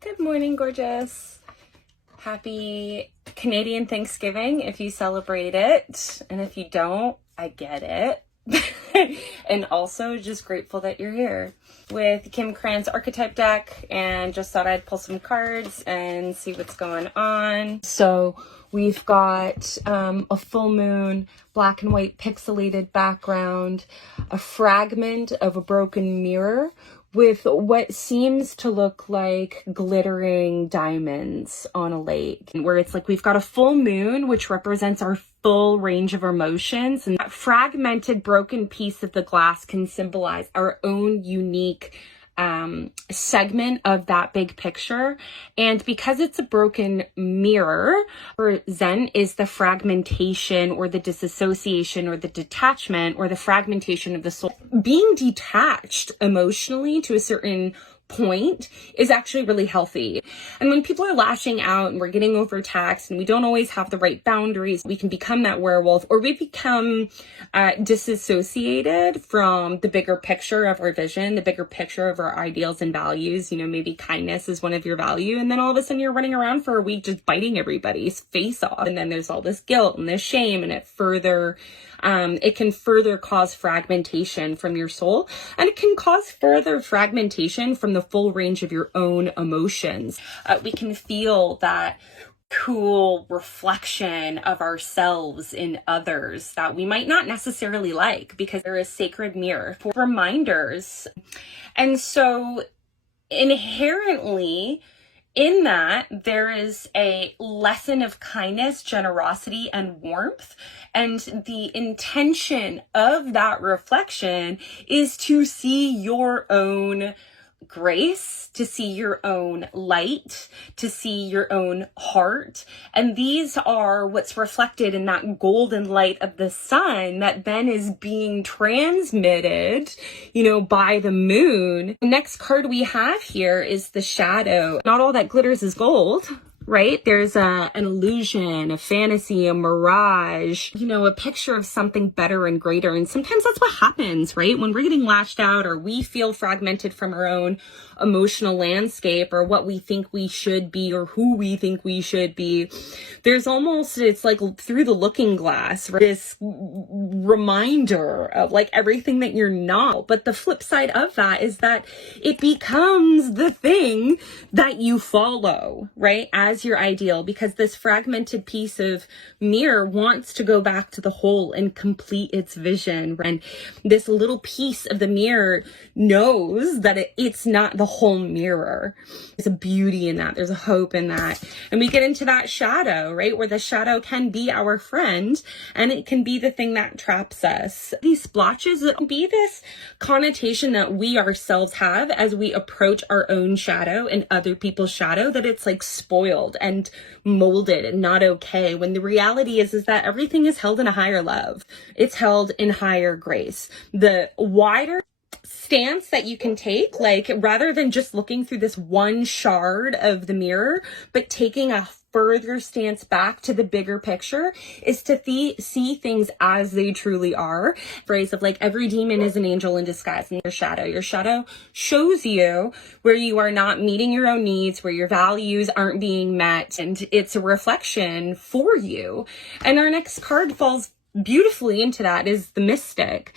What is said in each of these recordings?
Good morning, gorgeous. Happy Canadian Thanksgiving if you celebrate it. And if you don't, I get it. And also just grateful that you're here with Kim Krans Archetype deck, and just thought I'd pull some cards and see what's going on. So we've got a full moon, black and white pixelated background, a fragment of a broken mirror with what seems to look like glittering diamonds on a lake, where it's like we've got a full moon, which represents our full range of emotions, and that fragmented broken piece of the glass can symbolize our own unique segment of that big picture. And because it's a broken mirror, for Zen is the fragmentation or the disassociation or the detachment or the fragmentation of the soul. Being detached emotionally to a certain point is actually really healthy. And when people are lashing out and we're getting overtaxed and we don't always have the right boundaries, we can become that werewolf, or we become disassociated from the bigger picture of our vision, the bigger picture of our ideals and values. You know, maybe kindness is one of your value, and then all of a sudden you're running around for a week just biting everybody's face off. And then there's all this guilt and this shame, and it can further cause fragmentation from your soul, and it can cause further fragmentation from the full range of your own emotions. We can feel that cool reflection of ourselves in others that we might not necessarily like, because they're a sacred mirror for reminders. And so inherently in that, there is a lesson of kindness, generosity, and warmth. And the intention of that reflection is to see your own grace, to see your own light, to see your own heart. And these are what's reflected in that golden light of the sun that then is being transmitted, by the moon. The next card we have here is the shadow. Not all that glitters is gold, right? There's an illusion, a fantasy, a mirage, a picture of something better and greater. And sometimes that's what happens, right? When we're getting lashed out, or we feel fragmented from our own emotional landscape, or what we think we should be, or who we think we should be, it's like through the looking glass, right? This reminder of like everything that you're not. But the flip side of that is that it becomes the thing that you follow, right? As your ideal, because this fragmented piece of mirror wants to go back to the whole and complete its vision. And this little piece of the mirror knows that it's not the whole mirror. There's a beauty in that. There's a hope in that. And we get into that shadow, right? Where the shadow can be our friend, and it can be the thing that traps us. These splotches, it can be this connotation that we ourselves have as we approach our own shadow and other people's shadow, that it's like spoiled and molded and not okay, when the reality is that everything is held in a higher love. It's held in higher grace. The wider stance that you can take, like rather than just looking through this one shard of the mirror, but taking a further stance back to the bigger picture, is to see things as they truly are. Phrase of like, every demon is an angel in disguise. And your shadow shows you where you are not meeting your own needs, where your values aren't being met, and it's a reflection for you. And our next card falls beautifully into that, is the Mystic.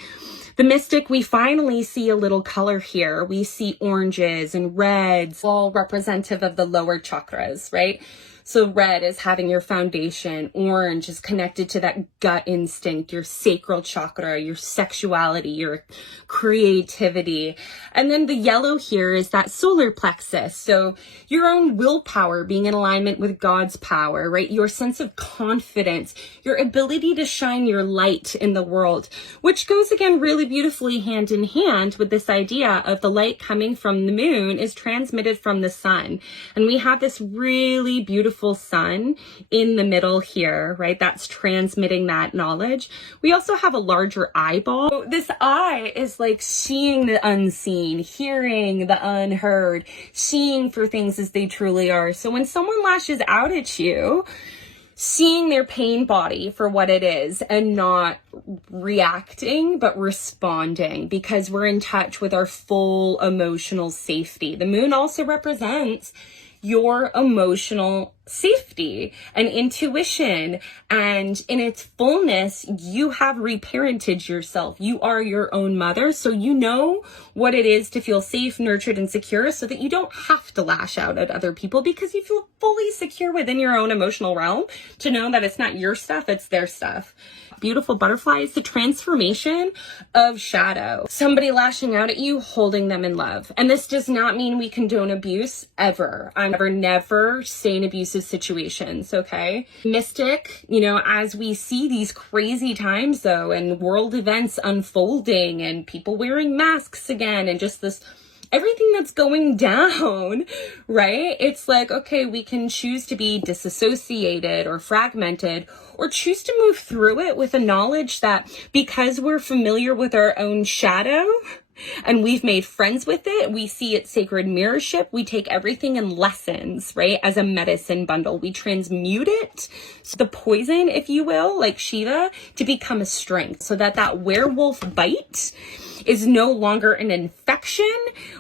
The Mystic, we finally see a little color here. We see oranges and reds, all representative of the lower chakras, right? So red is having your foundation. Orange is connected to that gut instinct, your sacral chakra, your sexuality, your creativity. And then the yellow here is that solar plexus. So your own willpower being in alignment with God's power, right? Your sense of confidence, your ability to shine your light in the world, which goes again really beautifully hand in hand with this idea of the light coming from the moon is transmitted from the sun. And we have this really beautiful sun in the middle here, right? That's transmitting that knowledge. We also have a larger eyeball. So this eye is like seeing the unseen, hearing the unheard, seeing for things as they truly are. So when someone lashes out at you, seeing their pain body for what it is and not reacting, but responding, because we're in touch with our full emotional safety. The moon also represents your emotional safety and intuition. And in its fullness, you have reparented yourself. You are your own mother. So you know what it is to feel safe, nurtured, and secure so that you don't have to lash out at other people because you feel fully secure within your own emotional realm to know that it's not your stuff, it's their stuff. Beautiful butterfly is the transformation of shadow. Somebody lashing out at you, holding them in love. And this does not mean we condone abuse ever. I'm never say in abusive situations, okay? Mystic, as we see these crazy times though, and world events unfolding and people wearing masks again and just this everything that's going down, right? It's like, okay, we can choose to be disassociated or fragmented or choose to move through it with a knowledge that because we're familiar with our own shadow and we've made friends with it, we see its sacred mirrorship, we take everything in lessons, right? As a medicine bundle, we transmute it, so the poison, if you will, like Shiva, to become a strength so that werewolf bite is no longer an infection,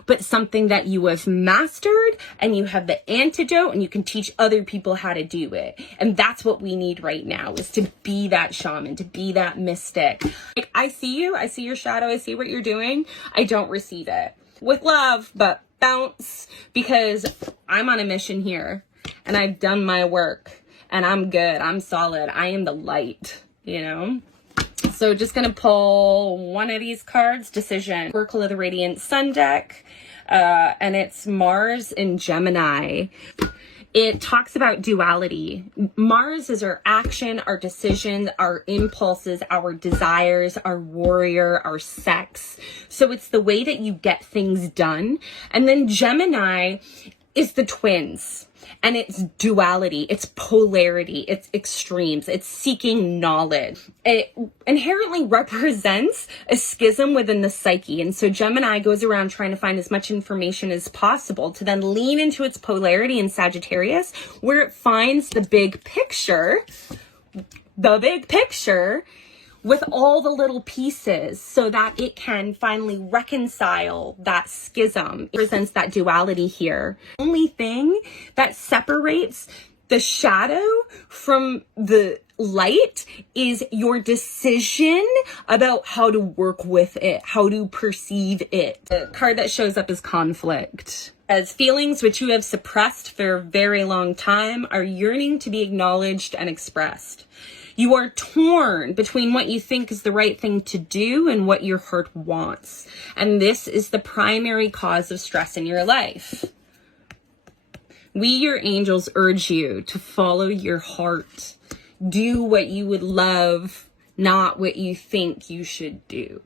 but something that you have mastered and you have the antidote and you can teach other people how to do it. And that's what we need right now, is to be that shaman, to be that mystic. Like, I see you, I see your shadow, I see what you're doing. I don't receive it with love, but bounce, because I'm on a mission here and I've done my work and I'm good. I'm solid. I am the light, So just going to pull one of these cards, Decision. Oracle of the Radiant Sun deck, and it's Mars in Gemini. It talks about duality. Mars is our action, our decisions, our impulses, our desires, our warrior, our sex. So it's the way that you get things done. And then Gemini is the twins. And it's duality, it's polarity, it's extremes, it's seeking knowledge. It inherently represents a schism within the psyche. And so Gemini goes around trying to find as much information as possible to then lean into its polarity in Sagittarius, where it finds the big picture with all the little pieces so that it can finally reconcile that schism. It presents that duality here. The only thing that separates the shadow from the light is your decision about how to work with it, how to perceive it. The card that shows up is Conflict. As feelings which you have suppressed for a very long time are yearning to be acknowledged and expressed. You are torn between what you think is the right thing to do and what your heart wants. And this is the primary cause of stress in your life. We, your angels, urge you to follow your heart. Do what you would love, not what you think you should do.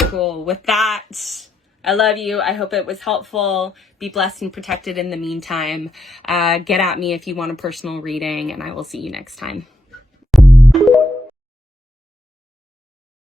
Cool. With that, I love you. I hope it was helpful. Be blessed and protected in the meantime. Get at me if you want a personal reading, and I will see you next time.